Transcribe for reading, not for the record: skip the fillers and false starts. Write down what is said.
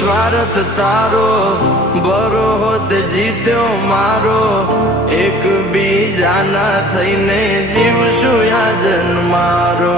સ્વાર્થ તારો બરો હોત જીત્યો મારો એક બીજાના થઈને જીવશું આ જન્મારો